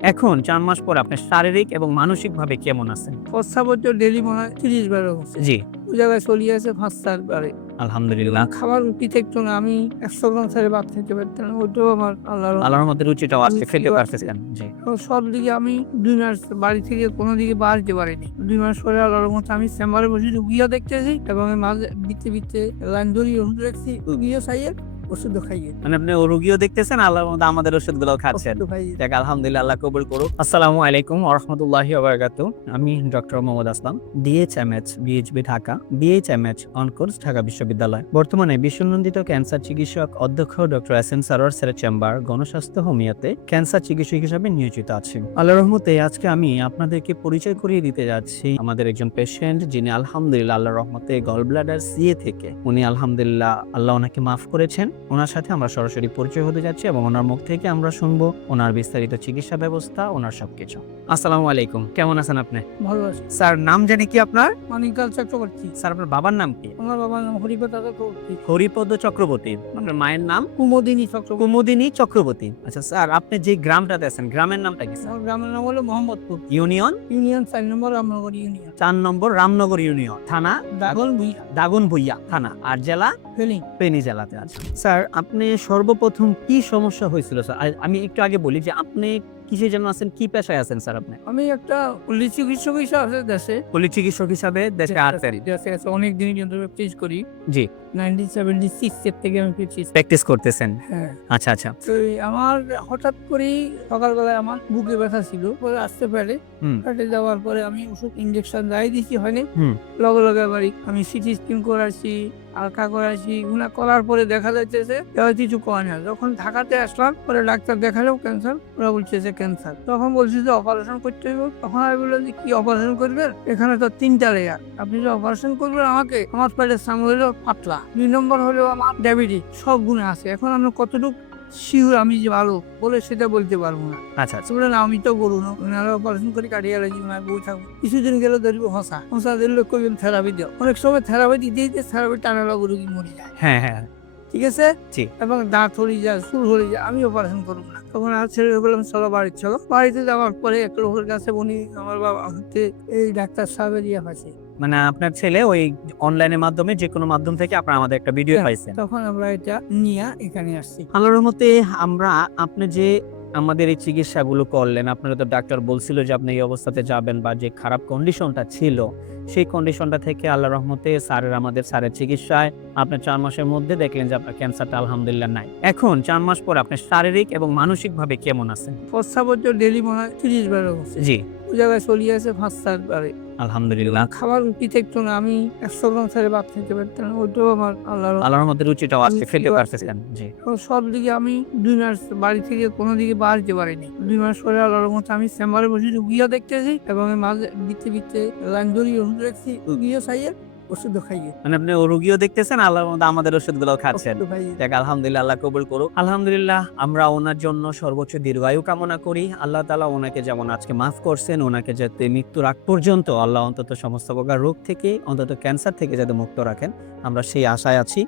এখন ৪ মাস পর আপনি শারীরিক এবং মানসিকভাবে কেমন আছেন? প্রস্রাবের তো ডেইলি মনে হয় ৩০ বারের হচ্ছে। জি, ওই জায়গায় চলিয়ে আছে ৫-৪ বারে। আলহামদুলিল্লাহ। খাবার রুচি থাকতো না। আমি ১০০ গ্রাম ছাড়া ভাত খেতে পারতাম না। ওইটাও আমার আল্লাহর আল্লাহর রহমতে রুচিটাও আজকে খেতে রুচিও আসছে। পারতেছেন। জি। তো সব দিকে আমি ২ মাস বাড়ি থেকে কোনো দিকে বাড়তে পারিনি। ২ মাস পরে আল্লাহর রহমতে আমি চেম্বারে বসে রুগীও দেখতেছি এবং এর মাঝে ভিত্তি লাইন ধরিয়ে ওষুধ রাখছি। রুগীও খাইয়ে, ওষুধও খাইয়ে। মানে আপনি রোগীও দেখতেছেন, আল্লাহর রহমতে আমাদের ওষুধগুলোও খাচ্ছেন। ওষুধও খাইয়ে। যাক আলহামদুলিল্লাহ, আল্লাহ কবুল করুক। আসসালামু আলাইকুম ওয়া রাহমাতুল্লাহি ওয়া বারাকাতুহু। আমি ডক্টর মোহাম্মদ আসলাম, ডিএইচএমএইচ, বিএইচবি ঢাকা, বিএইচএমএইচ অনকোর্স ঢাকা বিশ্ববিদ্যালয়। বর্তমানে বিশ্বনন্দিত ক্যান্সার চিকিৎসক অধ্যক্ষ ডক্টর এসএম সারোয়ার স্যারের চেম্বার গণস্বাস্থ্য হোমিওতে ক্যান্সার চিকিৎসক হিসেবে নিয়োজিত আছি। আল্লাহর রহমতে আজকে আমি আপনাদেরকে পরিচয় করিয়ে দিতে যাচ্ছি আমাদের একজন পেশেন্ট, যিনি আলহামদুলিল্লাহ আল্লাহর রহমতে গল ব্লাডার সিএ থেকে উনি আলহামদুলিল্লাহ আল্লাহ ওনাকে মাফ করেছেন। ওনার সাথে আমরা সরাসরি পরিচয় হতে যাচ্ছি এবং ওনার মুখ থেকে আমরা শুনবো ওনার বিস্তারিত চিকিৎসা ব্যবস্থা, ওনার সবকিছু। আসসালামু আলাইকুম, কেমন আছেন আপনি? ভালো আছে। স্যার, নাম জানি কি আপনার? মানিকাল চক্রবর্তী। স্যার, আপনার বাবার নাম কি? আমার বাবার নাম হরিপদ চক্রবর্তী। হরিপদ চক্রবর্তী। আপনার মায়ের নাম? কুমোদিনী চক্রবর্তী। কুমুদিনী চক্রবর্তী। আচ্ছা স্যার, আপনি যে গ্রামটাতে আছেন, গ্রামের নামটা কি স্যার? আমার গ্রামের নাম হলো মোহাম্মদপুর। ইউনিয়ন? ইউনিয়ন ৪ নম্বর রামনগর ইউনিয়ন। ৪ নম্বর রামনগর ইউনিয়ন। থানা? দাগন ভুইয়া। দাগনভূঞা থানা। আর জেলা? ফেনী। ফেনী জেলাতে আছে। স্যার, আপনি সর্বপ্রথম কি সমস্যা হয়েছিল স্যার? আমি একটু আগে বলি যে আপনি কিসে যেন আছেন, কি পেশায় আছেন স্যার আপনি? আমি একটা পল্লী চিকিৎসক হিসেবে আছে দেশে। পল্লী চিকিৎসক হিসাবে দেশে আছেন? দেশে আছে অনেক দিন কিন্তু প্র্যাকটিস করি। জি। 1976 এর থেকে আমি প্র্যাকটিস। প্র্যাকটিস করতেছেন? হ্যাঁ। আচ্ছা আচ্ছা। তো আমার হঠাৎ করেই সকালবেলায় আমার বুকে ব্যথা ছিল। পরে আসতে পারে। হুম। পেটে যাওয়ার পরে আমি ওষুধ ইনজেকশন যাই দিছি হয়নি। হুম। লগে লগে বাড়ি আমি সিটি স্ক্যান করাইছি, আলট্রা করাইছি। এগুলা করার পরে দেখা যাইতেছে কিছু কয় না। যখন ঢাকাতে আসলাম পরে ডাক্তার দেখালেও ক্যান্সার, ওরা বলছে ক্যান্সার। তখন বলছি যে অপারেশন করতে হইব। তখন আমি বললাম যে কি অপারেশন করবেন? এখানে তো 3টা লেয়ার। আপনি যে অপারেশন করবেন আমাকে, আমার পেটের সামনে হলো পাতলা, 2 নম্বর হলো আমার ডায়াবেটিস, সব গুণে আছে। এখন আমি কতটুকু শিওর আমি যে ভালো বলে সেটা বলতে পারবো না। আচ্ছা আচ্ছা। বললেন আমি তো গরু না, অপারেশন করে কাটিয়ে রাখি না, বই থাকবো। কিছুদিন গেলে ধরবো হসা দিলে কইবেন থেরাপি দাও। অনেক সময় থেরাপি দিতে দিতে থেরাপি টানা লাগবে, রুগী মরে যায়। হ্যাঁ হ্যাঁ। ঠিক আছে। জি। এবং দাঁত হয়ে যায়, সুর হয়ে যায়, আমি অপারেশন করবো না। তখন আর ছেড়ে বললাম চলো বাড়ি চলো। বাড়িতে যাওয়ার পরে এক লোকের কাছে উনি আমার বাবা হচ্ছে এই ডাক্তার সাহেবের ইয়ে পাইছে। মানে আপনার ছেলে ওই অনলাইনের মাধ্যমে, যে কোনো মাধ্যম থেকে আপনার আমাদের একটা ভিডিও পাইছেন। তখন আমরা এটা নিয়ে এখানে আসছি। আল্লাহর রহমতে আমরা, আপনি যে আমাদের এই চিকিৎসাগুলো করলেন, আপনারা তো ডাক্তার বলছিল যে আপনি এই অবস্থাতে যাবেন, বা যে খারাপ কন্ডিশনটা ছিল সেই কন্ডিশনটা থেকে আল্লাহর রহমতে আমাদের স্যারের চিকিৎসায় আপনার ৪ মাসের মধ্যে দেখলেন যে আপনার ক্যান্সারটা আলহামদুলিল্লাহ নাই। এখন ৪ মাস পর আপনি শারীরিক এবং মানসিকভাবে কেমন আছেন? প্রস্রাবের তো ডেইলি মনে হয় ৩০ বারের হচ্ছে। জি, ওই জায়গায় চলিয়ে আছে ৫-৪ বারে। আলহামদুলিল্লাহ। খাবার রুচি থাকতো না। আমি ১০০ গ্রাম ছাড়া ভাত খেতে পারতাম না। ওইটাও আমার আল্লাহর রহমতে রুচিটাও আজকে খেতে রুচিও পারতেছেন। জি। তো সব দিকে আমি ২ মাস বাড়ি থেকে কোনো দিকে বাড়তে পারিনি। ২ মাস পরে আল্লাহর রহমতে আমি চেম্বারে বসে রুগীও দেখতেছি এবং এর মাঝে ভিত্তি লাইন ধরিয়ে ওষুধ রাখছি। রুগীও খাইয়ে, ওষুধও খাইয়ে। মানে আপনি রোগীও দেখতেছেন, আল্লাহর রহমতে আমাদের ওষুধগুলোও খাচ্ছেন। ওষুধও খাইয়ে। যাক আলহামদুলিল্লাহ, আল্লাহ কবুল করুক। আলহামদুলিল্লাহ, আমরা ওনার জন্য সর্বোচ্চ দীর্ঘায়ু কামনা করি। আল্লাহ তাআলা ওনাকে যেমন আজকে মাফ করছেন, ওনাকে যাতে মৃত্যুর আগ পর্যন্ত আল্লাহ অন্তত সমস্ত প্রকার রোগ থেকে, অন্তত ক্যান্সার থেকে যাতে মুক্ত রাখেন, আমরা সেই আশায় আছি।